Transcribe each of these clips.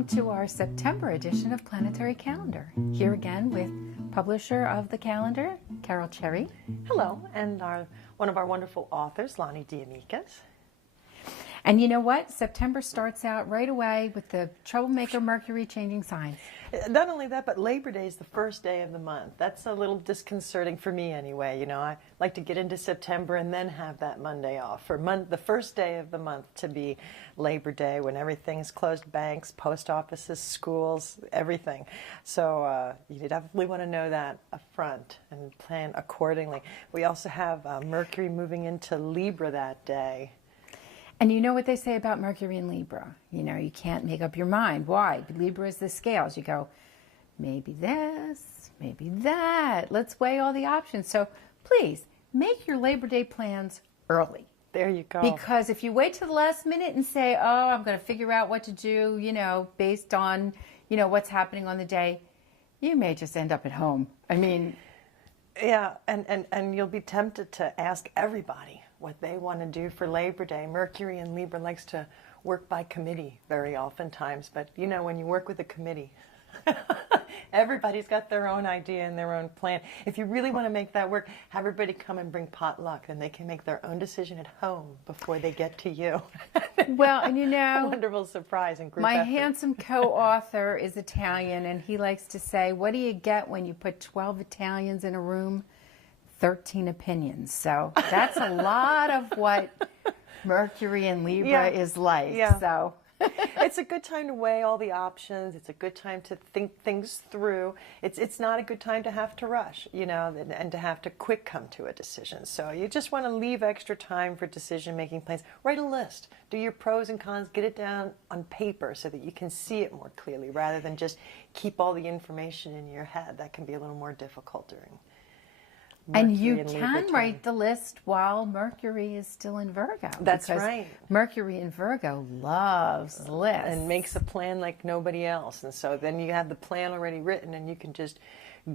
welcome to our September edition of Planetary Calendar. Here again with publisher of the calendar, Carol Cherry. Hello, and one of our wonderful authors, Lonnie D'Amicis. And you know what? September starts out right away with the troublemaker Mercury changing signs. Not only that, but Labor Day is the first day of the month. That's a little disconcerting for me anyway. You know, I like to get into September and then have that Monday off. For the first day of the month to be Labor Day when everything's closed, banks, post offices, schools, everything. So you definitely want to know that up front and plan accordingly. We also have Mercury moving into Libra that day. And you know what they say about Mercury and Libra. You know, you can't make up your mind. Why? Libra is the scales. You go, maybe this, maybe that. Let's weigh all the options. So please, make your Labor Day plans early. There you go. Because if you wait to the last minute and say, oh, I'm going to figure out what to do, you know, based on, you know, what's happening on the day, you may just end up at home. I mean... Yeah, and you'll be tempted to ask everybody what they want to do for Labor Day. Mercury in Libra likes to work by committee very oftentimes, but you know, when you work with a committee, everybody's got their own idea and their own plan. If you really want to make that work, have everybody come and bring potluck, and they can make their own decision at home before they get to you. Well, and you know, a wonderful surprise and group my effort. handsome co-author is Italian, and he likes to say, what do you get when you put 12 Italians in a room? 13 opinions. So that's a lot of what Mercury in Libra is like. Yeah. So it's a good time to weigh all the options. It's a good time to think things through. It's not a good time to have to rush, you know, and to have to quick come to a decision. So you just want to leave extra time for decision-making plans. Write a list. Do your pros and cons. Get it down on paper so that you can see it more clearly rather than just keep all the information in your head. That can be a little more difficult during and you can write the list while Mercury is still in Virgo. That's right. Mercury in Virgo loves lists. And makes a plan like nobody else. And so then you have the plan already written and you can just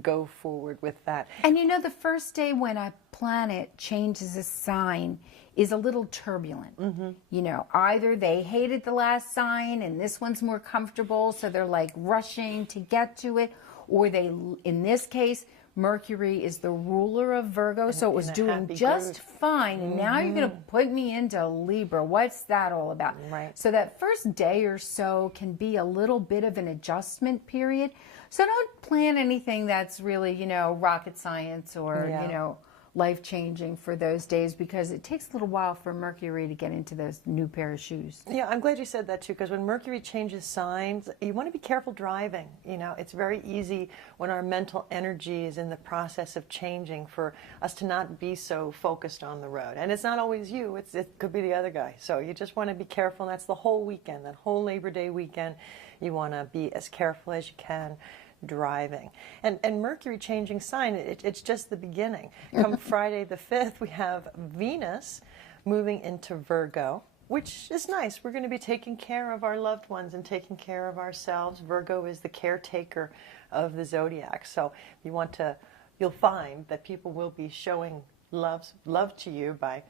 go forward with that. And you know, the first day when a planet changes a sign is a little turbulent. Mm-hmm. You know, either they hated the last sign and this one's more comfortable, so they're like rushing to get to it, or they, in this case, Mercury is the ruler of Virgo, so it was doing just fine. And now you're going to put me into Libra. What's that all about? Right. So that first day or so can be a little bit of an adjustment period. So don't plan anything that's really, you know, rocket science or, you know, life-changing for those days, because it takes a little while for Mercury to get into those new pair of shoes. Yeah, I'm glad you said that too, because when Mercury changes signs, you want to be careful driving. You know, it's very easy when our mental energy is in the process of changing for us to not be so focused on the road. And it's not always you, it could be the other guy. So you just want to be careful, and that's the whole weekend, that whole Labor Day weekend. You want to be as careful as you can driving. And Mercury changing sign, it's just the beginning. Come Friday the 5th, we have Venus moving into Virgo, which is nice. We're going to be taking care of our loved ones and taking care of ourselves. Virgo is the caretaker of the zodiac. So you want to, you'll find that people will be showing love to you by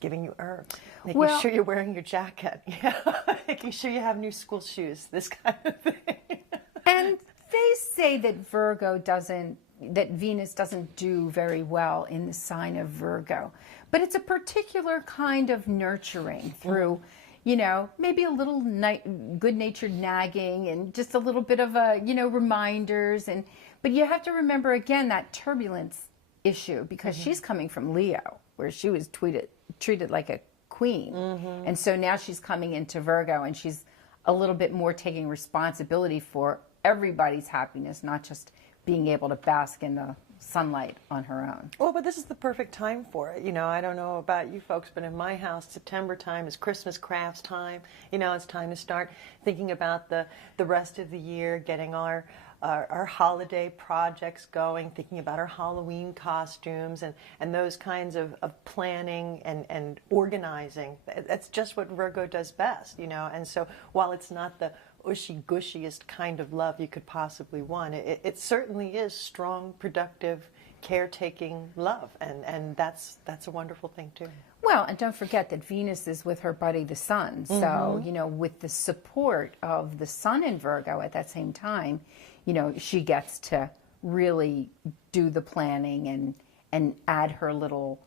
giving you herbs, making sure you're wearing your jacket, making sure you have new school shoes, this kind of thing. And they say that Venus doesn't do very well in the sign of Virgo, but it's a particular kind of nurturing through, you know, maybe a little good-natured nagging and just a little bit of you know, reminders. But you have to remember again that turbulence issue, because she's coming from Leo, where she was treated like a queen, and so now she's coming into Virgo, and she's a little bit more taking responsibility for everybody's happiness, not just being able to bask in the sunlight on her own. Well, but this is the perfect time for it. You know, I don't know about you folks, but in my house, September time is Christmas crafts time. You know, it's time to start thinking about the rest of the year, getting our holiday projects going, thinking about our Halloween costumes and those kinds of planning and organizing. That's just what Virgo does best, you know. And so while it's not the ushy-gushiest kind of love you could possibly want, it certainly is strong, productive, caretaking love, and that's a wonderful thing too. Well, and don't forget that Venus is with her buddy, the Sun. So, you know, with the support of the Sun in Virgo at that same time, you know, she gets to really do the planning and add her little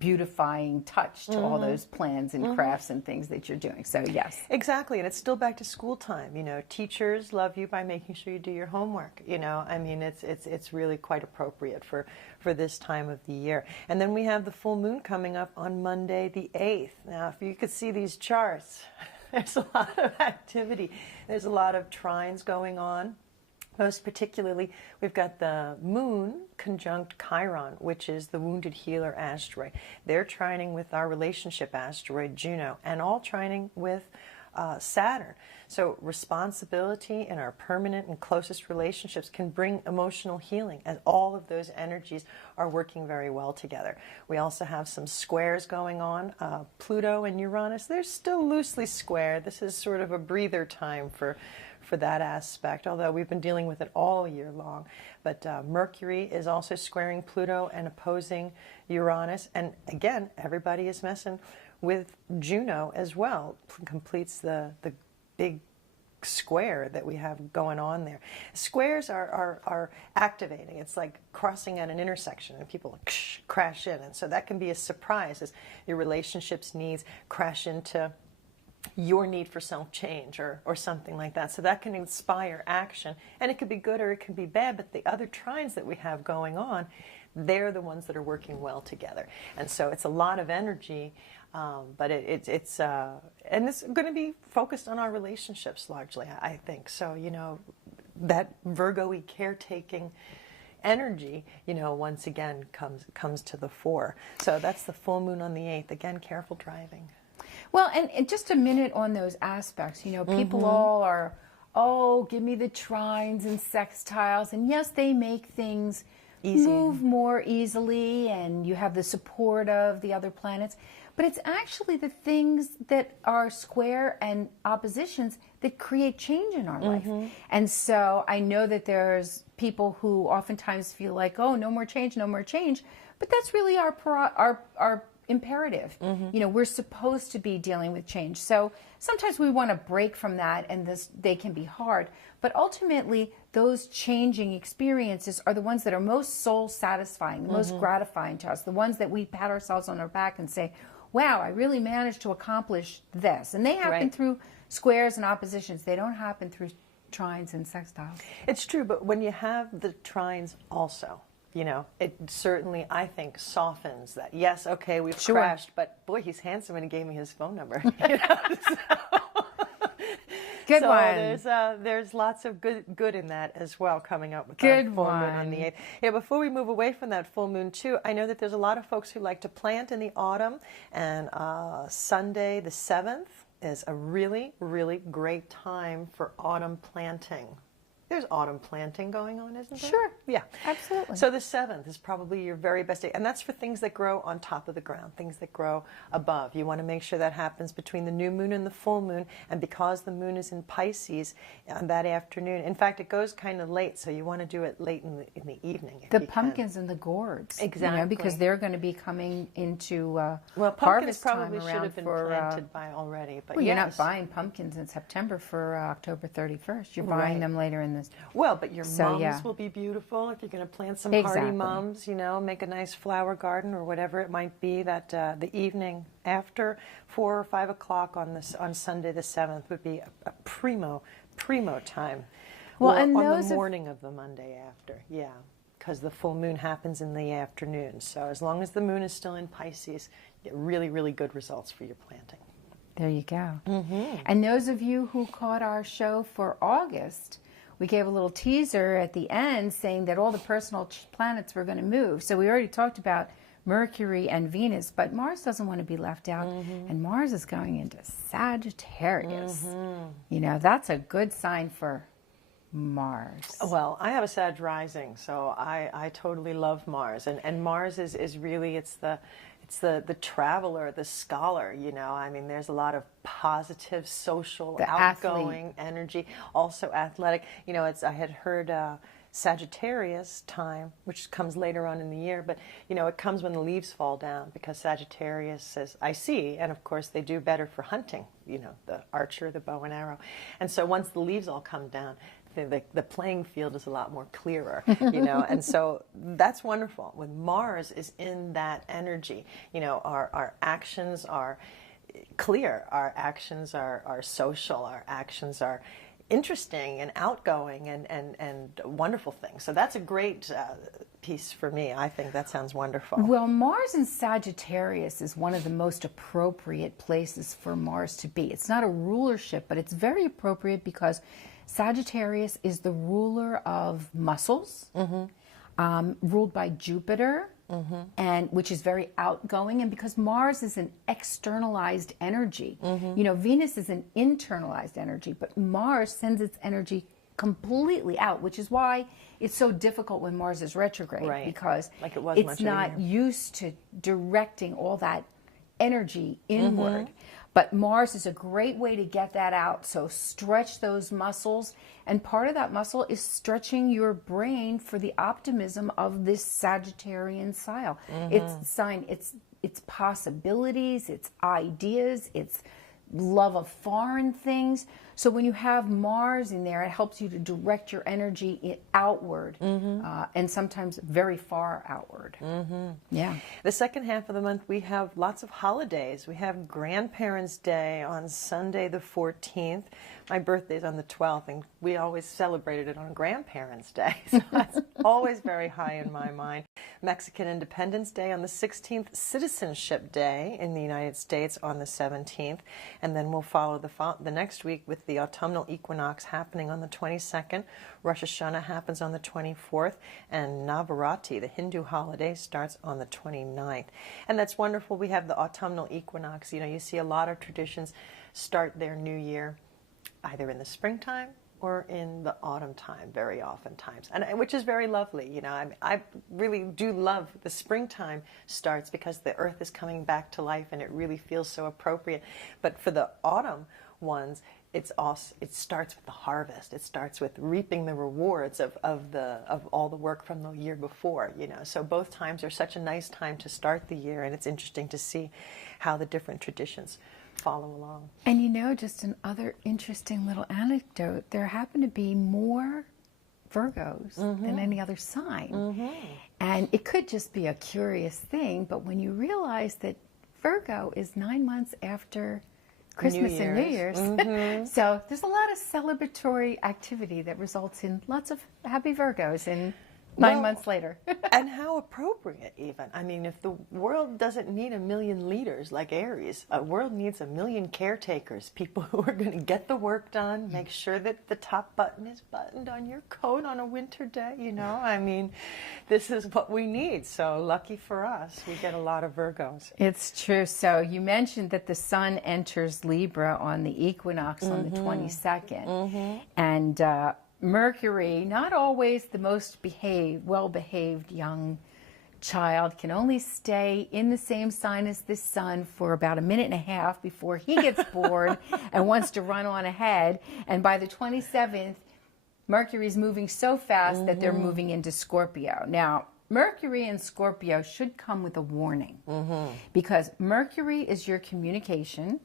beautifying touch to all those plans and crafts and things that you're doing. So, yes. Exactly, and it's still back to school time. You know, teachers love you by making sure you do your homework. You know, I mean, it's really quite appropriate for this time of the year. And then we have the full moon coming up on Monday the 8th. Now, if you could see these charts, there's a lot of activity. There's a lot of trines going on. Most particularly, we've got the moon conjunct Chiron, which is the wounded healer asteroid. They're trining with our relationship asteroid Juno, and all trining with Saturn. So responsibility in our permanent and closest relationships can bring emotional healing, and all of those energies are working very well together. We also have some squares going on. Pluto and Uranus, they're still loosely squared. This is sort of a breather time for that aspect, although we've been dealing with it all year long. But Mercury is also squaring Pluto and opposing Uranus. And again, everybody is messing with Juno as well. Completes the big square that we have going on there. Squares are activating. It's like crossing at an intersection and people crash in. And so that can be a surprise as your relationships needs crash into your need for self-change or something like that. So that can inspire action. And it could be good or it can be bad, but the other trines that we have going on, they're the ones that are working well together. And so it's a lot of energy, but it's going to be focused on our relationships largely, I think. So, you know, that Virgo-y caretaking energy, you know, once again comes to the fore. So that's the full moon on the 8th. Again, careful driving. Well, and just a minute on those aspects. You know, people all are, oh, give me the trines and sextiles. And yes, they make things move more easily, and you have the support of the other planets. But it's actually the things that are square and oppositions that create change in our life. And so I know that there's people who oftentimes feel like, oh, no more change, no more change. But that's really our imperative. You know, we're supposed to be dealing with change. So sometimes we want to break from that, and they can be hard. But ultimately, those changing experiences are the ones that are most soul satisfying, the most gratifying to us, the ones that we pat ourselves on our back and say, wow, I really managed to accomplish this. And they happen through squares and oppositions. They don't happen through trines and sextiles. It's true, but when you have the trines also, you know, it certainly, I think, softens that. Yes, okay, we've crashed, but boy, he's handsome and he gave me his phone number. You know, Good one. There's lots of good in that as well coming up with our full moon on the 8th. Yeah, before we move away from that full moon too, I know that there's a lot of folks who like to plant in the autumn, and Sunday the 7th is a really, really great time for autumn planting. There's autumn planting going on, isn't there? Sure. Yeah. Absolutely. So the 7th is probably your very best day. And that's for things that grow on top of the ground, things that grow above. You want to make sure that happens between the new moon and the full moon. And because the moon is in Pisces on that afternoon, in fact, it goes kind of late, so you want to do it late in the evening. The pumpkins and the gourds. Exactly. You know, because they're going to be coming into well, pumpkins harvest probably time should have been planted by already. But well, yes. You're not buying pumpkins in September for October 31st. You're buying them later in this. Well, but your mums will be beautiful if you're going to plant some hardy mums, you know, make a nice flower garden or whatever it might be. That the evening after 4 or 5 o'clock on Sunday the 7th would be a primo time. Well, or and on the morning of the Monday after, because the full moon happens in the afternoon. So as long as the moon is still in Pisces, you get really, really good results for your planting. There you go. And those of you who caught our show for August, we gave a little teaser at the end saying that all the personal planets were going to move. So we already talked about Mercury and Venus, but Mars doesn't want to be left out. And Mars is going into Sagittarius. You know, that's a good sign for Mars. Well, I have a Sag rising, so I totally love Mars. And Mars is really, it's It's the traveler, the scholar, you know. I mean, there's a lot of positive, social, The outgoing energy, also athletic. You know, I had heard Sagittarius time, which comes later on in the year, but you know, it comes when the leaves fall down, because Sagittarius says, I see, and of course they do better for hunting, you know, the archer, the bow and arrow. And so once the leaves all come down, the playing field is a lot more clearer, you know, and so that's wonderful. When Mars is in that energy, you know, our actions are clear, our actions are social, our actions are interesting and outgoing and wonderful things. So that's a great piece for me. I think that sounds wonderful. Well, Mars in Sagittarius is one of the most appropriate places for Mars to be. It's not a rulership, but it's very appropriate because Sagittarius is the ruler of muscles, ruled by Jupiter, and which is very outgoing. And because Mars is an externalized energy, you know, Venus is an internalized energy, but Mars sends its energy completely out, which is why it's so difficult when Mars is retrograde, Right. because Like it was it's much of the not year. used to directing all that energy inward. But Mars is a great way to get that out. So stretch those muscles. And part of that muscle is stretching your brain for the optimism of this Sagittarian sign. It's possibilities, it's ideas, it's love of foreign things. So when you have Mars in there, it helps you to direct your energy outward, and sometimes very far outward. Yeah. The second half of the month, we have lots of holidays. We have Grandparents' Day on Sunday the 14th. My birthday's on the 12th, and we always celebrated it on Grandparents' Day. So that's always very high in my mind. Mexican Independence Day on the 16th, Citizenship Day in the United States on the 17th, and then we'll follow the next week with the autumnal equinox happening on the 22nd. Rosh Hashanah happens on the 24th, and Navaratri, the Hindu holiday, starts on the 29th. And that's wonderful. We have the autumnal equinox. You know, you see a lot of traditions start their new year either in the springtime or in the autumn time, very oftentimes, and which is very lovely. You know, I really do love the springtime starts because the earth is coming back to life, and it really feels so appropriate. But for the autumn ones, it starts with the harvest. It starts with reaping the rewards of all the work from the year before. You know, so both times are such a nice time to start the year, and it's interesting to see how the different traditions follow along. And you know, just another interesting little anecdote, there happen to be more Virgos than any other sign. And it could just be a curious thing, but when you realize that Virgo is 9 months after Christmas and New Year's, so there's a lot of celebratory activity that results in lots of happy Virgos in 9 months later. And how appropriate, even. I mean, if the world doesn't need a million leaders like Aries, a world needs a million caretakers, people who are going to get the work done, make sure that the top button is buttoned on your coat on a winter day, you know? I mean, this is what we need. So lucky for us, we get a lot of Virgos. It's true. So you mentioned that the sun enters Libra on the equinox on the 22nd. And Mercury, not always the most well-behaved young child, can only stay in the same sign as the sun for about a minute and a half before he gets bored and wants to run on ahead. And by the 27th, Mercury's moving so fast that they're moving into Scorpio. Now, Mercury in Scorpio should come with a warning, because Mercury is your communication.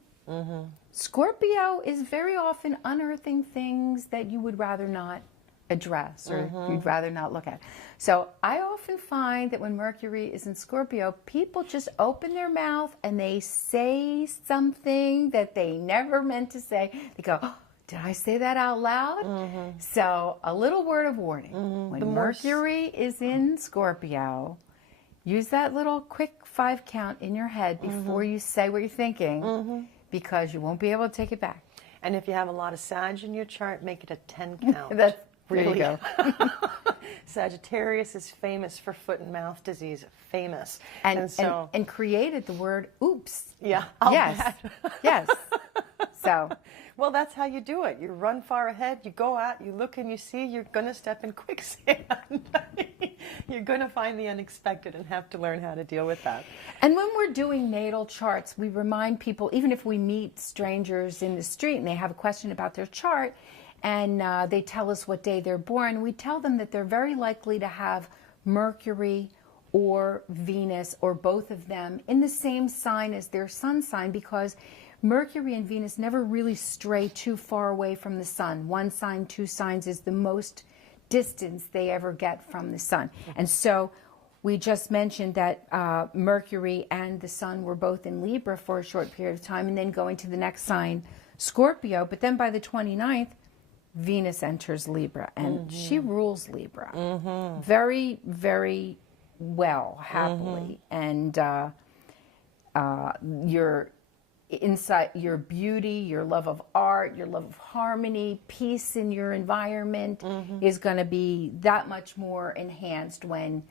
Scorpio is very often unearthing things that you would rather not address or you'd rather not look at. So I often find that when Mercury is in Scorpio, people just open their mouth and they say something that they never meant to say. They go, oh, did I say that out loud? So a little word of warning. When Mercury is in Scorpio, use that little quick 5 count in your head before you say what you're thinking. Because you won't be able to take it back. And if you have a lot of Sag in your chart, make it a 10 count. That's really. There you go. Sagittarius is famous for foot and mouth disease. Famous. And created the word oops. Yeah. Yes. Yes. So. Well, that's how you do it. You run far ahead, you go out, you look and you see you're going to step in quicksand. You're going to find the unexpected and have to learn how to deal with that. And when we're doing natal charts, we remind people, even if we meet strangers in the street and they have a question about their chart and they tell us what day they're born, we tell them that they're very likely to have Mercury or Venus or both of them in the same sign as their sun sign, because Mercury and Venus never really stray too far away from the sun. One sign, two signs is the most distance they ever get from the sun. And so we just mentioned that Mercury and the sun were both in Libra for a short period of time and then going to the next sign, Scorpio. But then by the 29th, Venus enters Libra and she rules Libra very, very well, happily. And your insight, your beauty, your love of art, your love of harmony, peace in your environment is going to be that much more enhanced when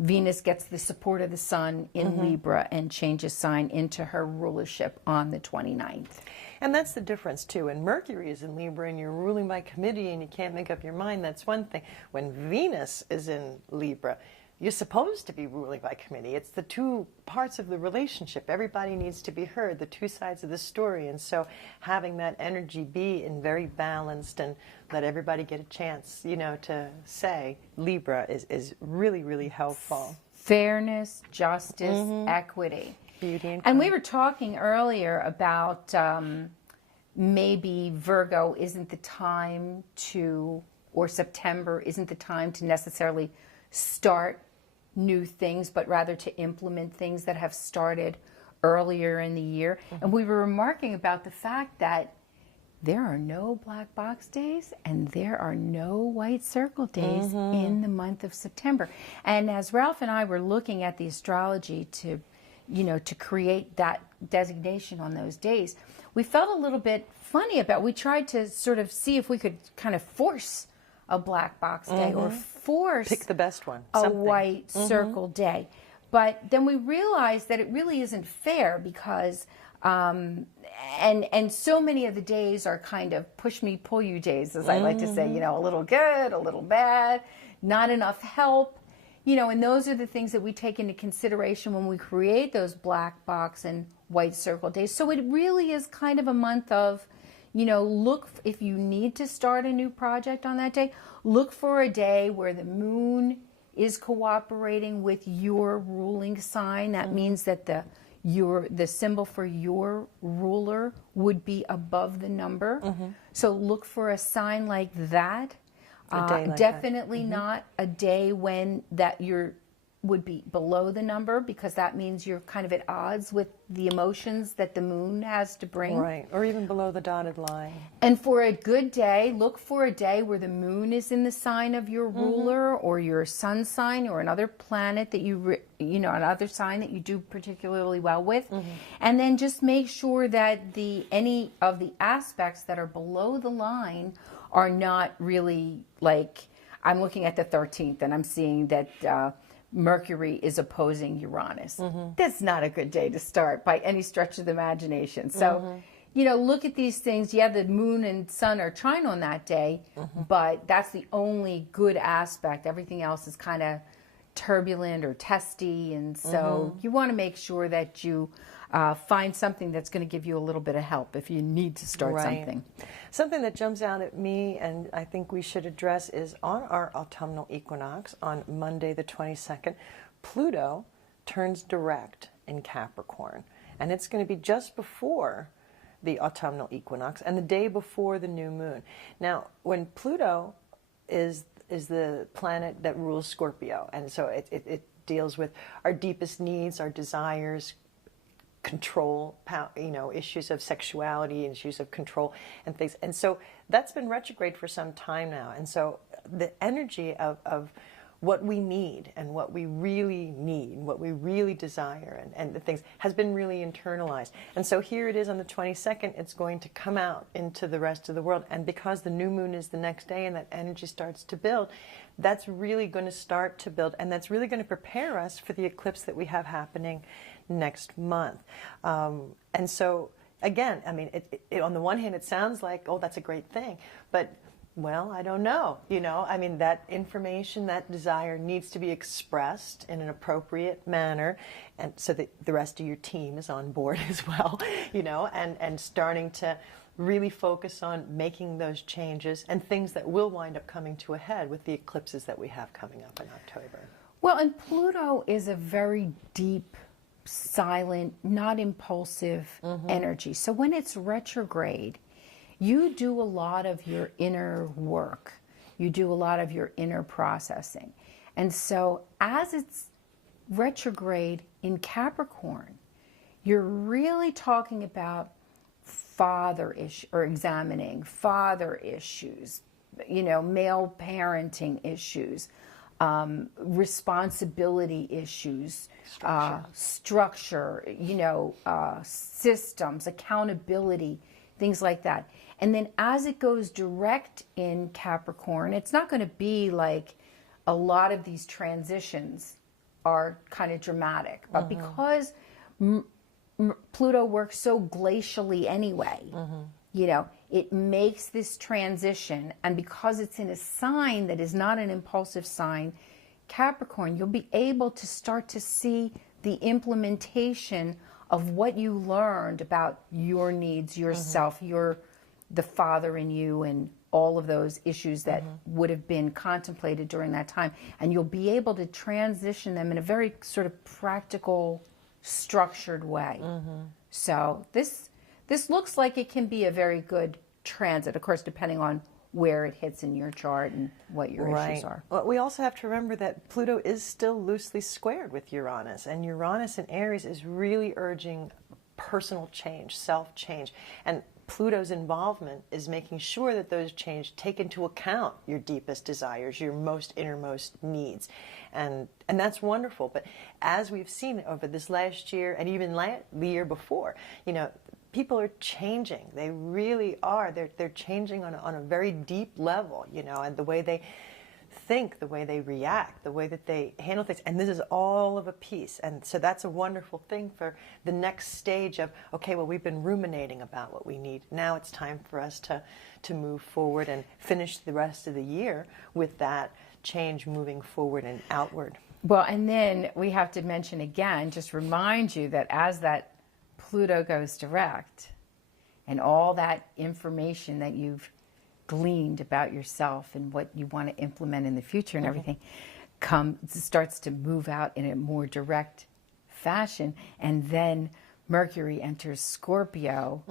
Venus gets the support of the sun in Libra and changes sign into her rulership on the 29th. And that's the difference too. When Mercury is in Libra and you're ruling by committee and you can't make up your mind, that's one thing. When Venus is in Libra, you're supposed to be ruling by committee. It's the two parts of the relationship. Everybody needs to be heard, the two sides of the story. And so having that energy be in very balanced and let everybody get a chance, you know, to say Libra is really, really helpful. Fairness, justice, equity. Beauty and we were talking earlier about maybe Virgo isn't the time to, or September isn't the time to necessarily start new things, but rather to implement things that have started earlier in the year. And we were remarking about the fact that there are no black box days and there are no white circle days in the month of September. And as Ralph and I were looking at the astrology to, you know, to create that designation on those days, we felt a little bit funny about, we tried to sort of see if we could kind of force a black box day or force pick the best one, a white circle day. But then we realized that it really isn't fair because and so many of the days are kind of push me, pull you days, as I like to say, you know, a little good, a little bad, not enough help, you know, and those are the things that we take into consideration when we create those black box and white circle days. So it really is kind of a month of, you know, look, if you need to start a new project on that day, look for a day where the moon is cooperating with your ruling sign. That means that the symbol for your ruler would be above the number. So look for a sign like that. Definitely not a day when that would be below the number, because that means you're kind of at odds with the emotions that the moon has to bring. Right, or even below the dotted line. And for a good day, look for a day where the moon is in the sign of your ruler or your sun sign or another planet that you know, another sign that you do particularly well with. And then just make sure that any of the aspects that are below the line are not really, like, I'm looking at the 13th and I'm seeing that Mercury is opposing Uranus. That's not a good day to start by any stretch of the imagination. So, you know, look at these things. Yeah, the moon and sun are trine on that day, but that's the only good aspect. Everything else is kind of turbulent or testy. And so you want to make sure that you find something that's going to give you a little bit of help if you need to start something. Something that jumps out at me and I think we should address is on our autumnal equinox on Monday the 22nd, Pluto turns direct in Capricorn. And it's going to be just before the autumnal equinox and the day before the new moon. Now, when Pluto is the planet that rules Scorpio, and so it deals with our deepest needs, our desires, control, you know, issues of sexuality, issues of control and things. And so that's been retrograde for some time now. And so the energy of what we need and what we really need, what we really desire and the things has been really internalized. And so here it is on the 22nd, it's going to come out into the rest of the world. And because the new moon is the next day and that energy starts to build, that's really going to start to build. And that's really going to prepare us for the eclipse that we have happening next month. And so, again, I mean, on the one hand, it sounds like, oh, that's a great thing. But Well, I don't know. I mean, that information, that desire needs to be expressed in an appropriate manner, and so that the rest of your team is on board as well, and starting to really focus on making those changes and things that will wind up coming to a head with the eclipses that we have coming up in October. Well, and Pluto is a very deep, silent, not impulsive energy. So when it's retrograde, you do a lot of your inner work. You do a lot of your inner processing. And so as it's retrograde in Capricorn, you're really talking about father issue or examining father issues, male parenting issues, responsibility issues, structure, systems, accountability, things like that. And then as it goes direct in Capricorn, it's not going to be like a lot of these transitions are kind of dramatic. But because Pluto works so glacially anyway, it makes this transition. And because it's in a sign that is not an impulsive sign, Capricorn, you'll be able to start to see the implementation of what you learned about your needs, yourself, the father in you, and all of those issues that would have been contemplated during that time. And you'll be able to transition them in a very sort of practical, structured way. So this looks like it can be a very good transit, of course, depending on where it hits in your chart and what your issues are. Well, we also have to remember that Pluto is still loosely squared with Uranus, and Uranus in Aries is really urging personal change, self-change. And Pluto's involvement is making sure that those changes take into account your deepest desires, your most innermost needs. And that's wonderful. But as we've seen over this last year and even the year before, people are changing. They really are. They're changing on a very deep level, and the way they think, the way they react, the way that they handle things. And this is all of a piece. And so that's a wonderful thing for the next stage of, okay, well, we've been ruminating about what we need. Now it's time for us to move forward and finish the rest of the year with that change moving forward and outward. Well, and then we have to mention again, just remind you that as that Pluto goes direct and all that information that you've gleaned about yourself and what you want to implement in the future and everything starts to move out in a more direct fashion. And then Mercury enters Scorpio,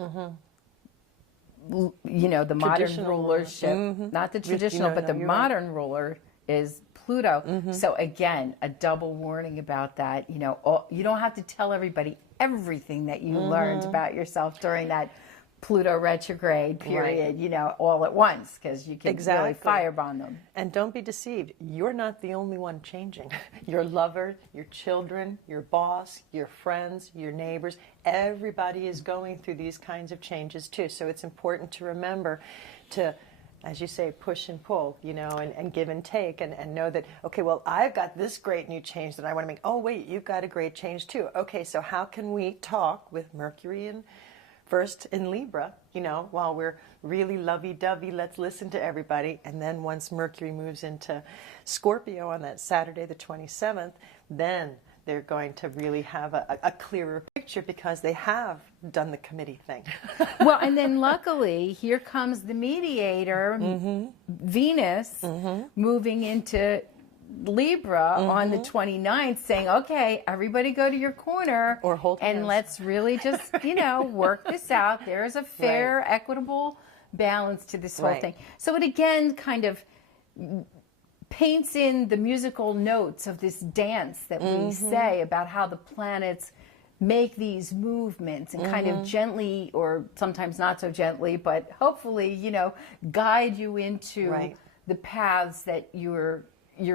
the modern rulership, not the traditional, but the modern ruler is Pluto. So again, a double warning about that. You don't have to tell everybody everything that you learned about yourself during that Pluto retrograde period, all at once, because you can really firebomb them. And don't be deceived. You're not the only one changing. Your lover, your children, your boss, your friends, your neighbors, everybody is going through these kinds of changes too. So it's important to remember to, as you say, push and pull, and give and take, and know that, okay, well, I've got this great new change that I want to make. Oh, wait, you've got a great change too. Okay, so how can we talk with Mercury and first in Libra, while we're really lovey-dovey, let's listen to everybody. And then once Mercury moves into Scorpio on that Saturday, the 27th, then they're going to really have a clearer picture because they have done the committee thing. Well, and then luckily, here comes the mediator, Venus, moving into Libra on the 29th, saying, okay, everybody go to your corner or hold hands. And let's really just, work this out. There's a fair, equitable balance to this whole thing. So it again kind of paints in the musical notes of this dance that we say about how the planets make these movements and kind of gently, or sometimes not so gently, but hopefully, guide you into the paths that your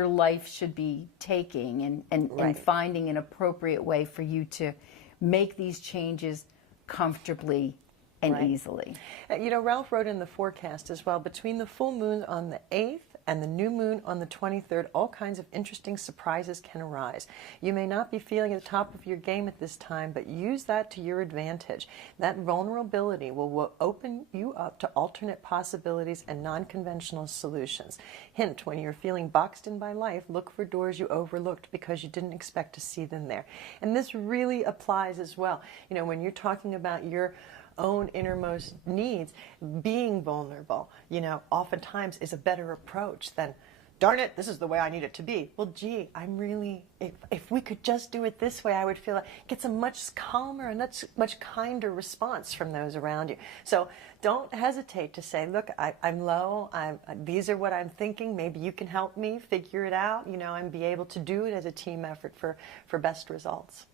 life should be taking and finding an appropriate way for you to make these changes comfortably and easily. Ralph wrote in the forecast as well, between the full moon on the 8th and the new moon on the 23rd, all kinds of interesting surprises can arise. You may not be feeling at the top of your game at this time, but use that to your advantage. That vulnerability will open you up to alternate possibilities and non-conventional solutions. Hint, when you're feeling boxed in by life, look for doors you overlooked because you didn't expect to see them there. And this really applies as well. You know, when you're talking about your own innermost needs, being vulnerable, you know, oftentimes is a better approach than, darn it, this is the way I need it to be. Well, gee, I'm really, if we could just do it this way, I would feel it gets a much calmer and much kinder response from those around you. So don't hesitate to say, look, I'm low, these are what I'm thinking, maybe you can help me figure it out, you know, and be able to do it as a team effort for best results.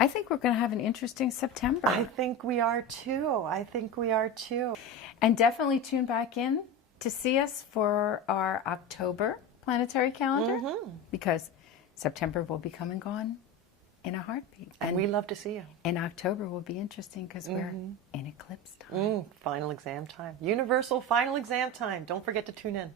I think we're going to have an interesting September. I think we are too. I think we are too. And definitely tune back in to see us for our October planetary calendar, because September will be come and gone in a heartbeat. And we love to see you. And October will be interesting because we're in eclipse time. Final exam time. Universal final exam time. Don't forget to tune in.